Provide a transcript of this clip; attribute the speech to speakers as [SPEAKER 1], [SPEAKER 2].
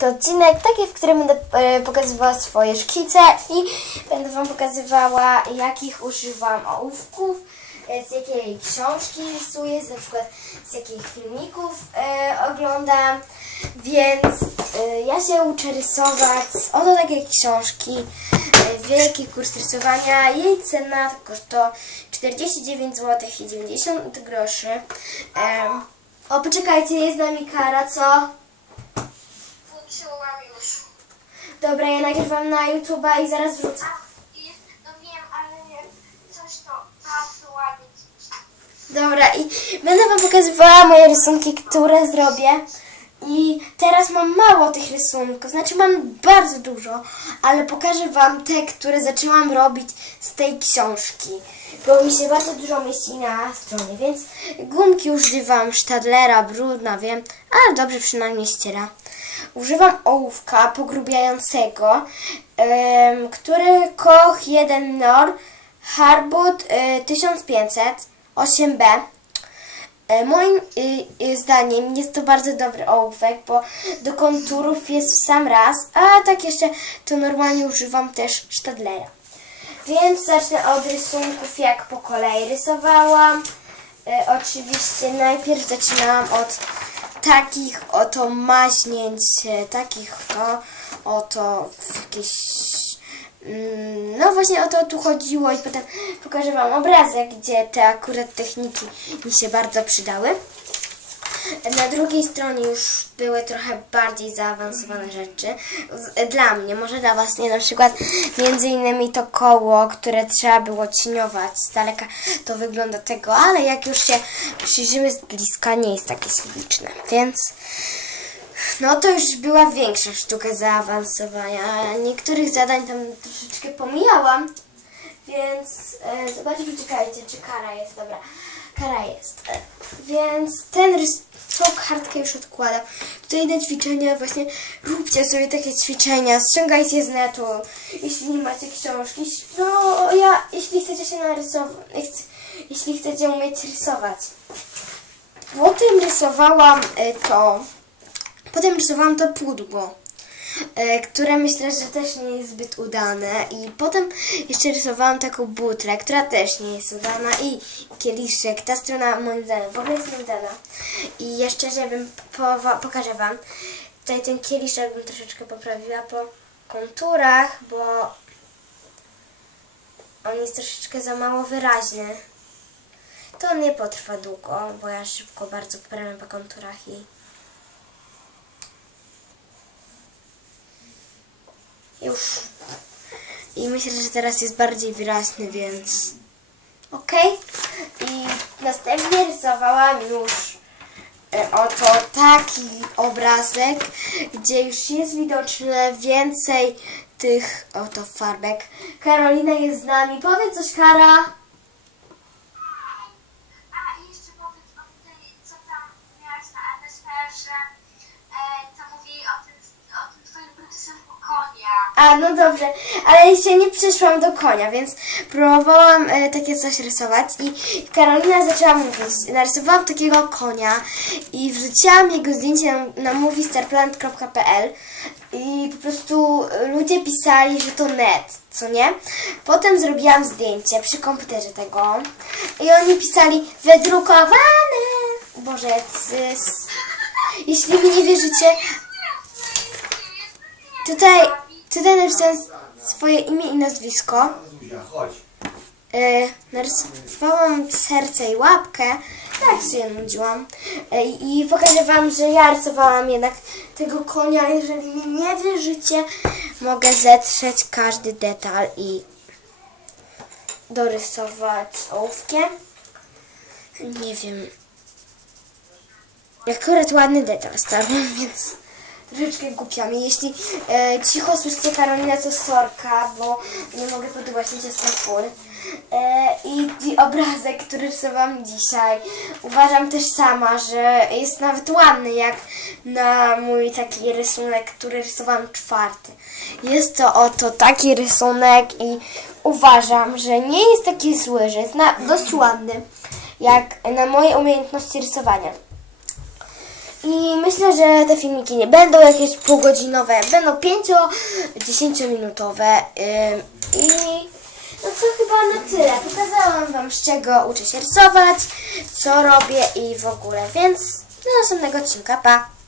[SPEAKER 1] to odcinek taki, w którym będę e, pokazywała swoje szkice i będę Wam pokazywała, jakich używam ołówków, e, z jakiej książki rysuję, na przykład z jakich filmików e, oglądam. Więc ja się uczę rysować oto takiej książki, Wielki kurs rysowania. Jej cena to 49 zł i 90 groszy. O, poczekajcie, jest z nami Kara, co? Dobra, ja nagrywam na YouTube'a i zaraz wrzucę.
[SPEAKER 2] No wiem, ale coś to bardzo ładnie.
[SPEAKER 1] Dobra, i będę Wam pokazywała moje rysunki, które zrobię. I teraz mam mało tych rysunków, znaczy mam bardzo dużo, ale pokażę Wam te, które zaczęłam robić z tej książki, bo mi się bardzo dużo mieści na stronie, więc gumki używam Stadlera, brudna, wiem, ale dobrze przynajmniej ściera. Używam ołówka pogrubiającego, który Koch 1 Nor Harbut y, 1500 8B. E, Moim zdaniem jest to bardzo dobry ołówek, bo do konturów jest w sam raz, a tak jeszcze to normalnie używam też Stadlera. Więc zacznę od rysunków, jak po kolei rysowałam. E, oczywiście najpierw zaczynałam od takich oto maźnięć, e, takich to oto jakieś No właśnie o to tu chodziło i potem pokażę Wam obrazek, gdzie te akurat techniki mi się bardzo przydały. Na drugiej stronie już były trochę bardziej zaawansowane rzeczy. Dla mnie, może dla Was nie. Na przykład między innymi to koło, które trzeba było cieniować. Z daleka to wygląda tego, ale jak już się przyjrzymy z bliska, nie jest takie śliczne. Więc no to już była większa sztuka zaawansowania. Niektórych zadań tam troszeczkę pomijałam, więc e, zobaczcie, czekajcie, czy kara jest, dobra. Kara jest. E, więc ten rys kartkę już odkładam. Tutaj inne ćwiczenia, właśnie róbcie sobie takie ćwiczenia, ściągajcie z netu, jeśli nie macie książki. No ja, jeśli chcecie się narysować, jeśli chcecie umieć rysować. Potem rysowałam e, to. Potem rysowałam to pudło, e, które myślę, że też nie jest zbyt udane. I potem jeszcze rysowałam taką butlę, która też nie jest udana. I kieliszek, ta strona moim zdaniem w ogóle jest nieudana. I jeszcze, żebym pokażę Wam, tutaj ten kieliszek bym troszeczkę poprawiła po konturach, bo on jest troszeczkę za mało wyraźny. To nie potrwa długo, bo ja szybko bardzo poprawiam po konturach i Już. I myślę, że teraz jest bardziej wyraźny, więc. Ok. I następnie rysowałam już e, oto taki obrazek, gdzie już jest widoczne więcej tych oto farbek. Karolina jest z nami. Powiedz coś, Kara.
[SPEAKER 2] A,
[SPEAKER 1] no dobrze, ale jeszcze nie przyszłam do konia, więc próbowałam e, takie coś rysować i Karolina zaczęła mówić. Narysowałam takiego konia i wrzuciłam jego zdjęcie na, na i po prostu ludzie pisali, że to net, co nie? Potem zrobiłam zdjęcie przy komputerze tego i oni pisali wydrukowane. Boże. Jeśli mi nie wierzycie, Tutaj, tutaj napisałam swoje imię i nazwisko. E, narysowałam serce i łapkę. Tak się nudziłam. E, I pokażę Wam, że ja rysowałam jednak tego konia. Jeżeli mi nie wierzycie, mogę zetrzeć każdy detal i dorysować ołówkiem. Nie wiem. Akurat ładny detal starłam, więc troszeczkę głupia mi. Jeśli e, cicho słyszycie Karolina, to sorka, bo nie mogę podgłosić, jestem full. E, I i obrazek, który rysowałam dzisiaj, uważam też sama, że jest nawet ładny, jak na mój taki rysunek, który rysowałam czwarty. Jest to oto taki rysunek i uważam, że nie jest taki zły, że jest na, dość ładny, jak na moje umiejętności rysowania. I myślę, że te filmiki nie będą jakieś półgodzinowe, będą 5-10 minutowe. I no to chyba na tyle. Pokazałam Wam z czego uczę się rysować, co robię i w ogóle. Więc do następnego odcinka. Pa!